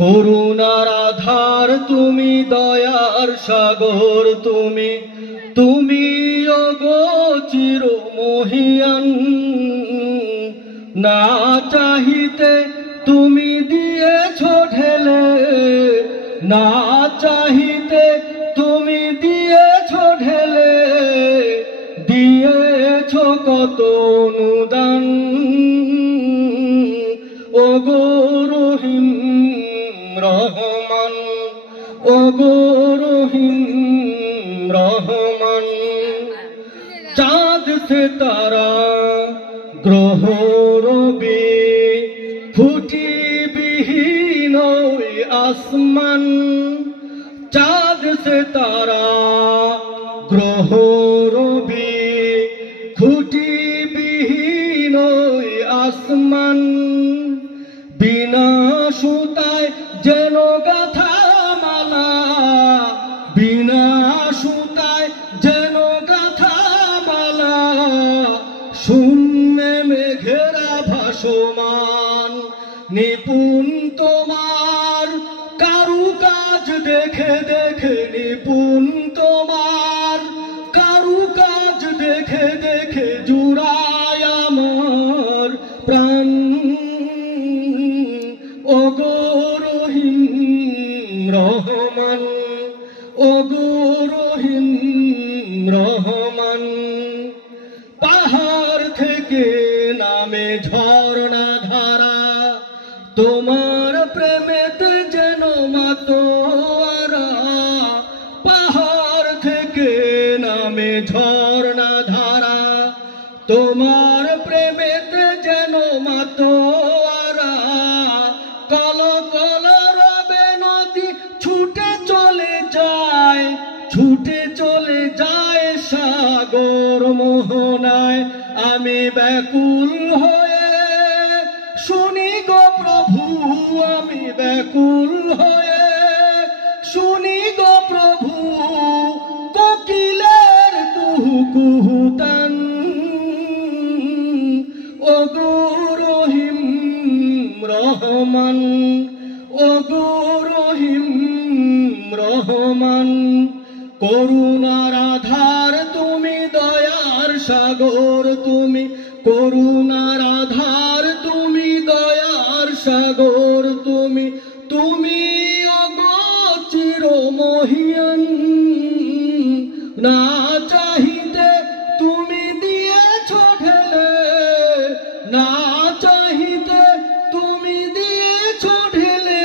করুণার আধার তুমি, দয়ার সাগর তুমি, তুমি ওগো চির মহিয়ান। না চাহিতে তুমি দিয়েছ ঢেলে, না চাহিতে তুমি দিয়েছ ঢেলে, দিয়েছ কত অনুদান। ওগো রহিম রহমান, ওগো রহিম রহমান। চাঁদ সিতারা গ্রহ রবি, খুঁটিবিহীন ওই আসমান। চাঁদ সিতারা গ্রহ রবি, খুঁটিবিহীন ওই আসমান। বিনা সুতায় যেন গাথা মালা, বিনা সুতায় যেন গাথা মালা। শূন্যে মেঘেরা ভাসমান, নিপুণ তোমার কারুকাজ দেখে দেখে, নিপুণ তোমার কারুকাজ দেখে দেখে জুড়ায় আমার প্রাণ। ওগো রহিম রহমান, ওগো রহিম রহমান। পাহাড় থেকে নামে ঝর্ণা ধারা, তোমার প্রেমেতে যেন মাতোয়ারা। পাহাড় থেকে নামে ঝর্ণা ধারা, তোমার প্রেমেতে যেন মাতোয়ারা। কল কল রবে নদী ছুটে চলে যায়, ছুটে চলে যায় সাগর মোহনায়। আমি ব্যাকুল হয়ে শুনি গো প্রভু, আমি ব্যাকুল হয়ে শুনি গো প্রভু, কোকিলের কুহু কুহু তান। ওগো রহিম রহমান, ওগো রহিম রহমান। করুণার আধার তুমি, দয়ার সাগর তুমি, করুণার আধার তুমি, দয়ার সাগর তুমি, তুমি ওগো চির মহিয়ান। না চাহিতে তুমি দিয়েছ ঢেলে, না চাহিতে তুমি দিয়েছ ঢেলে,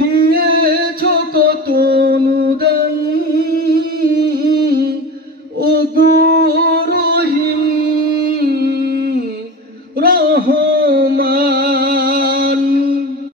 দিয়েছ কত অনুদান। ওগো রহিম রহমান।